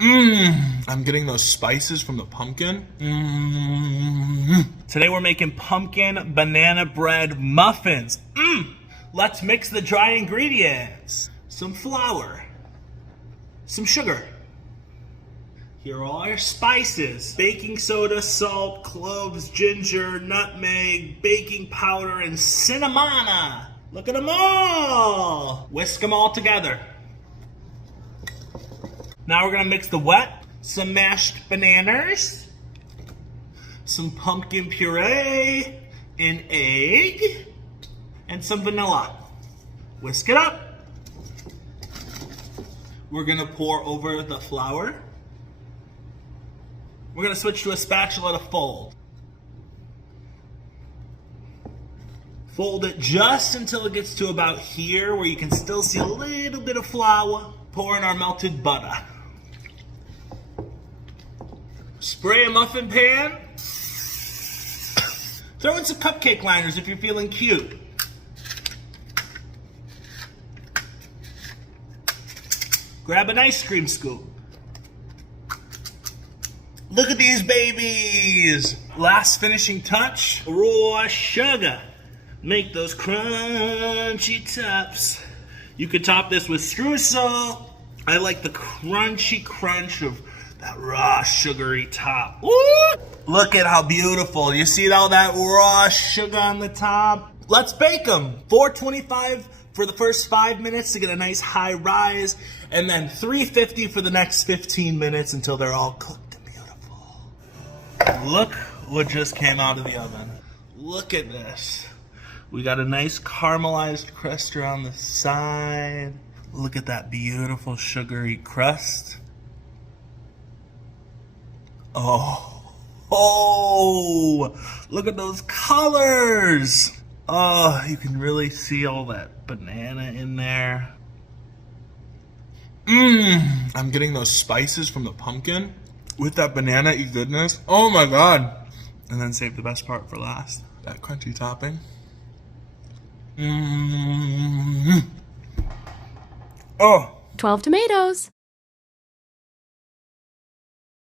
I'm getting those spices from the pumpkin. Today we're making pumpkin banana bread muffins. Let's mix the dry ingredients. Some flour, some sugar. Here are all our spices: baking soda, salt, cloves, ginger, nutmeg, baking powder, and cinnamon. Look at them all. Whisk them all together. Now we're gonna mix the wet, some mashed bananas, some pumpkin puree, an egg, and some vanilla. Whisk it up. We're gonna pour over the flour. We're gonna switch to a spatula to fold. Fold it just until it gets to about here, where you can still see a little bit of flour. Pour in our melted butter. Spray a muffin pan. Throw in some cupcake liners if you're feeling cute. Grab an ice cream scoop. Look at these babies! Last finishing touch, raw sugar. Make those crunchy tops. You could top this with streusel. I like the crunchy crunch of that raw sugary top. Ooh! Look at how beautiful. You see all that raw sugar on the top? Let's bake them. 425 for the first 5 minutes to get a nice high rise, and then 350 for the next 15 minutes until they're all cooked and beautiful. Look what just came out of the oven. Look at this. We got a nice caramelized crust around the side. Look at that beautiful sugary crust. Oh, look at those colors. Oh, you can really see all that banana in there. I'm getting those spices from the pumpkin with that banana-y goodness. Oh my God. And then save the best part for last. That crunchy topping. Oh. 12 tomatoes.